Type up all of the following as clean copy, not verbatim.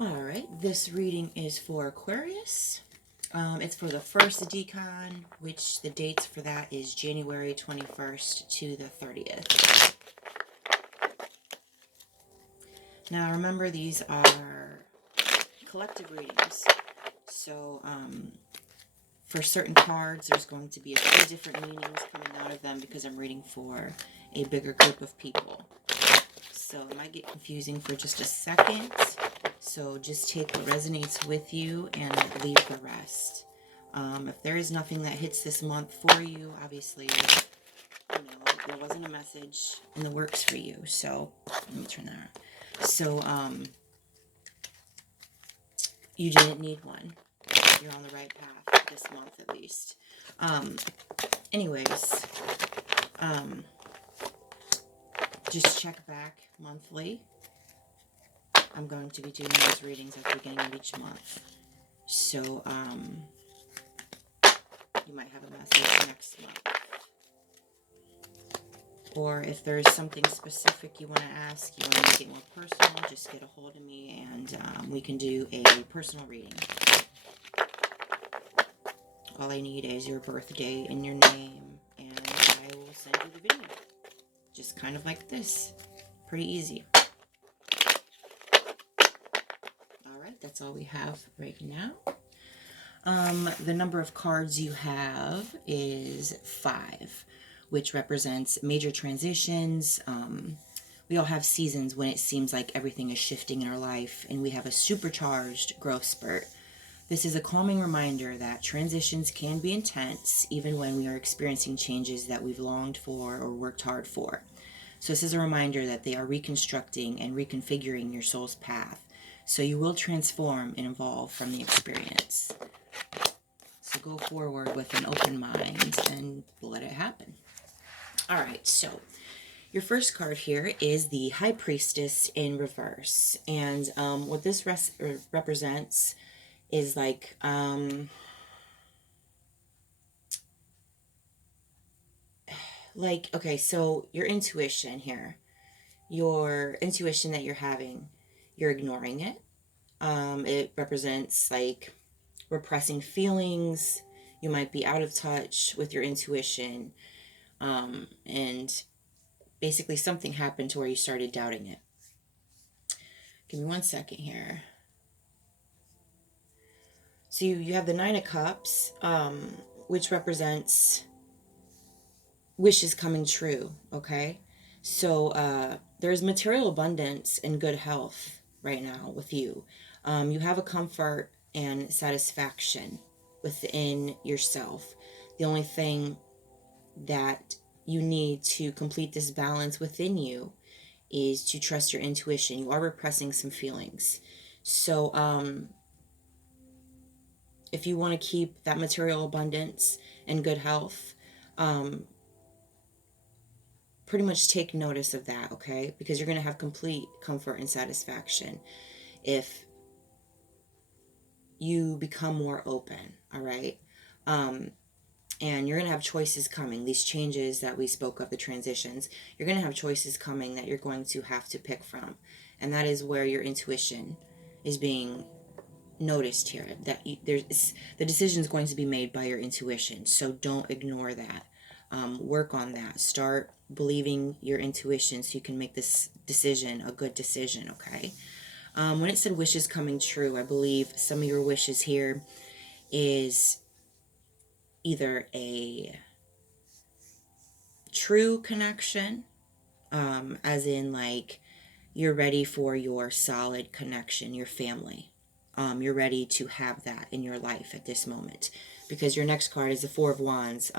All right, this reading is for Aquarius. It's for the first Decan, which the dates for that is January 21st to the 30th. Now remember, these are collective readings. So for certain cards, there's going to be a few different meanings coming out of them because I'm reading for a bigger group of people. So it might get confusing for just a second. So just take what resonates with you and leave the rest. If there is nothing that hits this month for you, obviously, there wasn't a message in the works for you. So let me turn that on. So you didn't need one. You're on the right path this month at least. Anyways, just check back monthly. I'm going to be doing these readings at the beginning of each month. So, you might have a message next month. Or if there's something specific you want to ask, you want to make it more personal, just get a hold of me and we can do a personal reading. All I need is your birthday and your name, and I will send you the video. Just kind of like this. Pretty easy. Alright, that's all we have right now. The number of cards you have is 5, which represents major transitions. We all have seasons when it seems like everything is shifting in our life, and we have a supercharged growth spurt. This is a calming reminder that transitions can be intense, even when we are experiencing changes that we've longed for or worked hard for. So this is a reminder that they are reconstructing and reconfiguring your soul's path. So you will transform and evolve from the experience. So go forward with an open mind and let it happen. All right, so your first card here is the High Priestess in reverse. And what this represents is like, okay, so your intuition here, your intuition that you're having, you're ignoring it. It represents like repressing feelings. You might be out of touch with your intuition. And basically something happened to where you started doubting it. Give me 1 second here. So you have the 9 of Cups, which represents wishes coming true, okay? So there's material abundance and good health right now with you. You have a comfort and satisfaction within yourself. The only thing that you need to complete this balance within you is to trust your intuition. You are repressing some feelings. So if you want to keep that material abundance and good health, pretty much take notice of that, okay? Because you're going to have complete comfort and satisfaction if you become more open, all right? And you're going to have choices coming. These changes that we spoke of, the transitions, you're going to have choices coming that you're going to have to pick from. And that is where your intuition is being noticed here. That the decision is going to be made by your intuition. So don't ignore that. Work on that. Start believing your intuition so you can make this decision a good decision, okay? When it said wishes coming true, I believe some of your wishes here is either a true connection, as in like you're ready for your solid connection, your family. You're ready to have that in your life at this moment, because your next card is the 4 of Wands,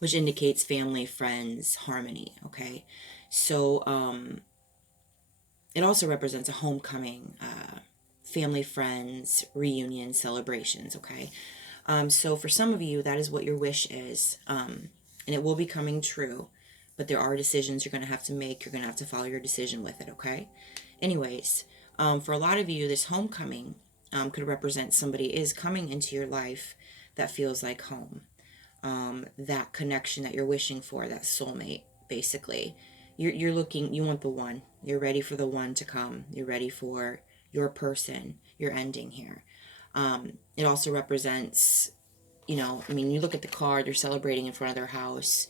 which indicates family, friends, harmony, okay? So it also represents a homecoming, family, friends, reunion, celebrations, okay? So for some of you, that is what your wish is, and it will be coming true, but there are decisions you're going to have to make. You're going to have to follow your decision with it, okay? Anyways, for a lot of you, this homecoming could represent somebody is coming into your life that feels like home. That connection that you're wishing for, that soulmate, basically. You're looking, you want the one. You're ready for the one to come. You're ready for your person, your ending here. It also represents, you know, I mean, you look at the card, they're celebrating in front of their house.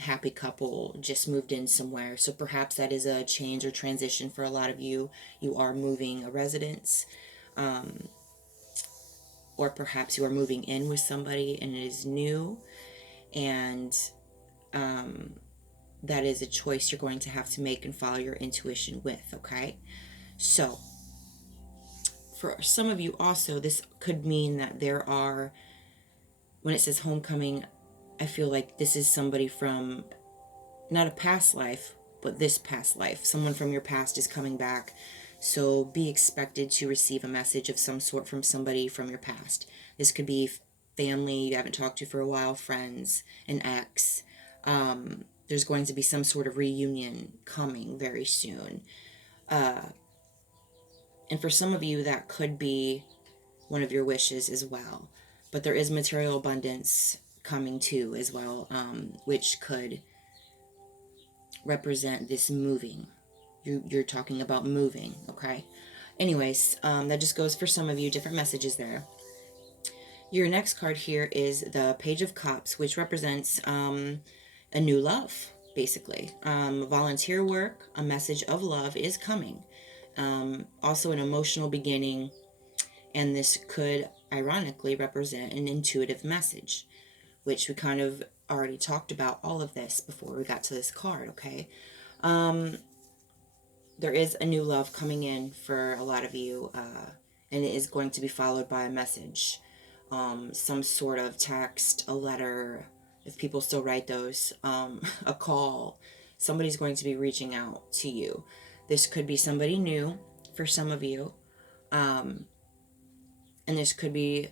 Happy couple just moved in somewhere. So perhaps that is a change or transition for a lot of you. You are moving a residence. Or perhaps you are moving in with somebody and it is new. And that is a choice you're going to have to make and follow your intuition with, okay? So, for some of you also, this could mean that there are, when it says homecoming, I feel like this is somebody from not a past life, but this past life. Someone from your past is coming back. So be expected to receive a message of some sort from somebody from your past. This could be family you haven't talked to for a while, friends, an ex. There's going to be some sort of reunion coming very soon. And for some of you, that could be one of your wishes as well. But there is material abundance coming too as well, which could represent this moving. You're talking about moving, okay? Anyways, that just goes for some of you, different messages there. Your next card here is the Page of Cups, which represents a new love, basically. Volunteer work, a message of love is coming. Also an emotional beginning, and this could ironically represent an intuitive message, which we kind of already talked about all of this before we got to this card, okay? There is a new love coming in for a lot of you, and it is going to be followed by a message, some sort of text, a letter, if people still write those, a call. Somebody's going to be reaching out to you. This could be somebody new for some of you, and this could be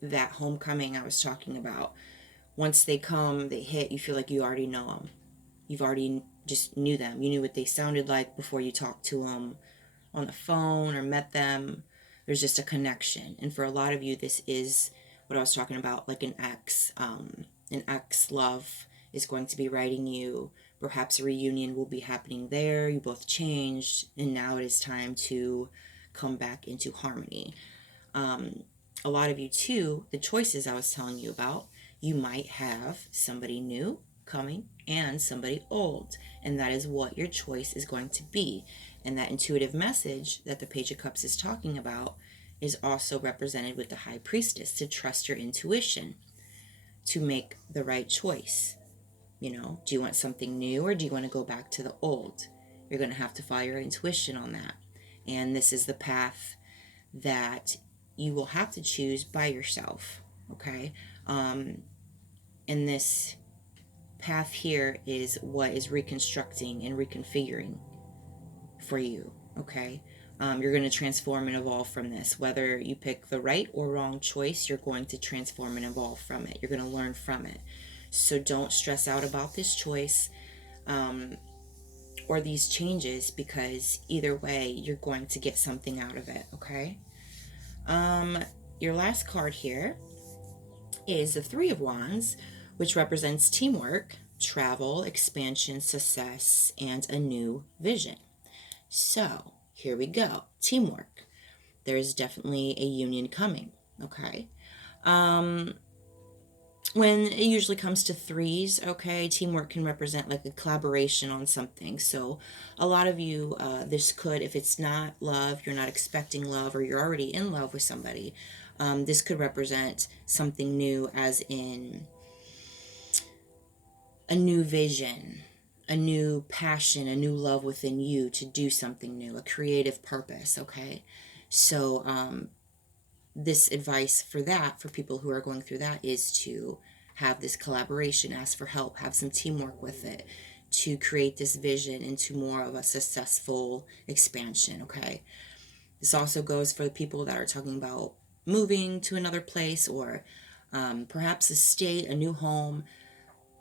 that homecoming I was talking about. Once they come, they hit, you feel like you already know them. You've already just knew them. You knew what they sounded like before you talked to them on the phone or met them. There's just a connection. And for a lot of you, this is what I was talking about, like an ex. An ex love is going to be writing you. Perhaps a reunion will be happening there. You both changed, and now it is time to come back into harmony. A lot of you, too, the choices I was telling you about, you might have somebody new coming and somebody old, and that is what your choice is going to be. And that intuitive message that the Page of Cups is talking about is also represented with the High Priestess, to trust your intuition, to make the right choice. You know, do you want something new or do you want to go back to the old? You're going to have to follow your intuition on that. And this is the path that you will have to choose by yourself, okay? And this path here is what is reconstructing and reconfiguring for you, okay? You're going to transform and evolve from this. Whether you pick the right or wrong choice, you're going to transform and evolve from it. You're going to learn from it. So don't stress out about this choice or these changes, because either way, you're going to get something out of it, okay? Your last card here is the Three of Wands, which represents teamwork, travel, expansion, success, and a new vision. So here we go. Teamwork. There is definitely a union coming, okay? When it usually comes to threes, okay, teamwork can represent like a collaboration on something. So a lot of you, this could, if it's not love, you're not expecting love, or you're already in love with somebody, this could represent something new, as in a new vision, a new passion, a new love within you to do something new, a creative purpose, okay? So this advice for that, for people who are going through that, is to have this collaboration, ask for help, have some teamwork with it, to create this vision into more of a successful expansion, okay? This also goes for the people that are talking about moving to another place, or perhaps a state, a new home.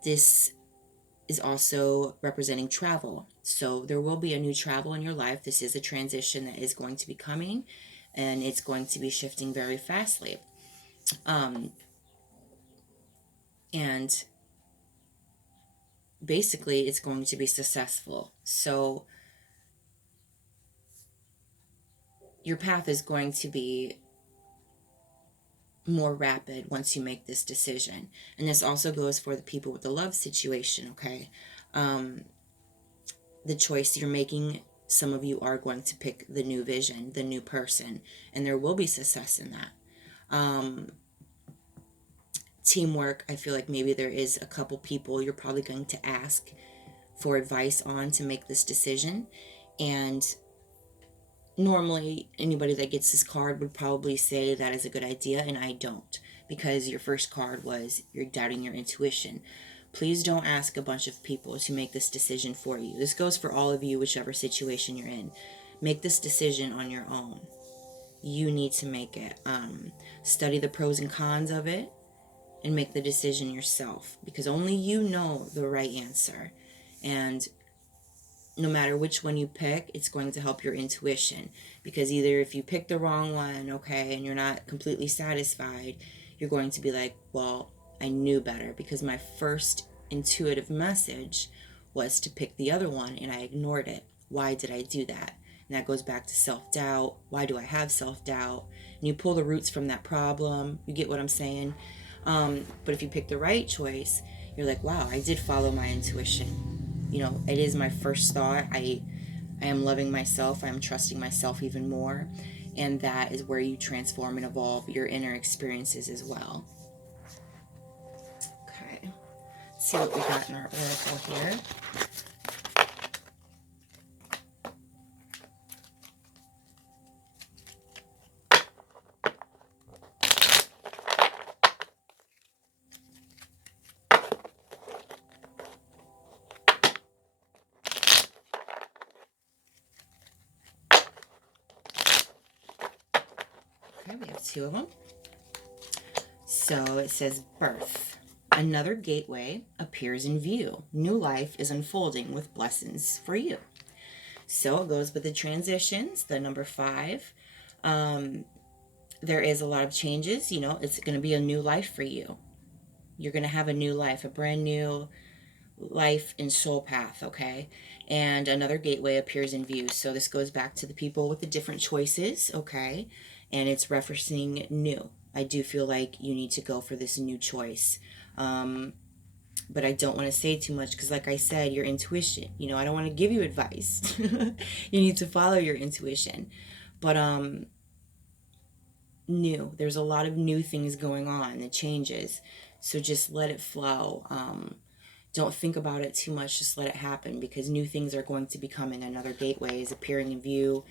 This is also representing travel. So there will be a new travel in your life. This is a transition that is going to be coming, and it's going to be shifting very fastly. And basically, it's going to be successful. So your path is going to be more rapid once you make this decision. And this also goes for the people with the love situation, okay? The choice you're making, some of you are going to pick the new vision, the new person, and there will be success in that. Teamwork, I feel like maybe there is a couple people you're probably going to ask for advice on to make this decision. And normally anybody that gets this card would probably say that is a good idea, and I don't, because your first card was you're doubting your intuition. Please don't ask a bunch of people to make this decision for you. This goes for all of you, whichever situation you're in. Make this decision on your own. You need to make it. Study the pros and cons of it and make the decision yourself, because only you know the right answer. And no matter which one you pick, it's going to help your intuition, because either if you pick the wrong one, okay, and you're not completely satisfied, you're going to be like, well, I knew better, because my first intuitive message was to pick the other one and I ignored it. Why did I do that? And that goes back to self-doubt. Why do I have self-doubt? And you pull the roots from that problem. You get what I'm saying? But if you pick the right choice, you're like, wow, I did follow my intuition. You know, it is my first thought. I am loving myself. I am trusting myself even more. And that is where you transform and evolve your inner experiences as well. Okay. Let's see what we got in our oracle here. Okay, we have two of them. So it says birth. Another gateway appears in view. New life is unfolding with blessings for you. So it goes with the transitions, the number 5. There is a lot of changes. You know, it's going to be a new life for you. You're going to have a new life, a brand new life and soul path, okay? And another gateway appears in view. So this goes back to the people with the different choices, okay? And it's referencing new. I do feel like you need to go for this new choice. But I don't want to say too much because, like I said, your intuition, you know, I don't want to give you advice. You need to follow your intuition. But new, there's a lot of new things going on, the changes. So just let it flow. Don't think about it too much. Just let it happen, because new things are going to be coming. Another gateway is appearing in view.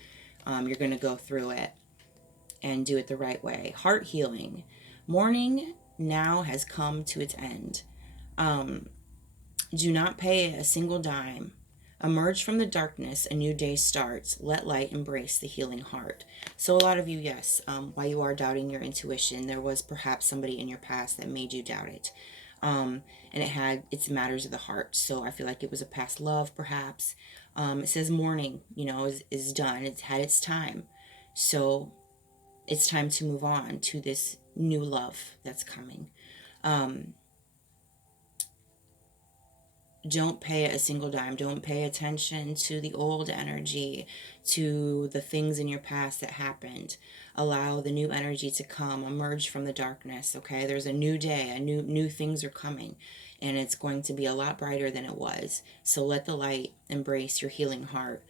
You're going to go through it and do it the right way. Heart healing. Mourning now has come to its end. Do not pay a single dime. Emerge from the darkness. A new day starts. Let light embrace the healing heart. So a lot of you, yes, while you are doubting your intuition, there was perhaps somebody in your past that made you doubt it. And it's matters of the heart. So I feel like it was a past love, perhaps. It says mourning, you know, is done. It's had its time. So it's time to move on to this new love that's coming. Don't pay a single dime. Don't pay attention to the old energy, to the things in your past that happened. Allow the new energy to come. Emerge from the darkness, okay? There's a new day. New things are coming, and it's going to be a lot brighter than it was. So let the light embrace your healing heart.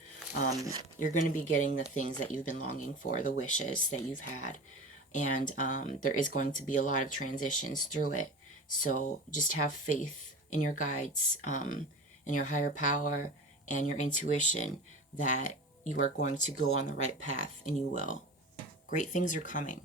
You're going to be getting the things that you've been longing for, the wishes that you've had. And there is going to be a lot of transitions through it. So just have faith in your guides, in your higher power and your intuition that you are going to go on the right path, and you will. Great things are coming.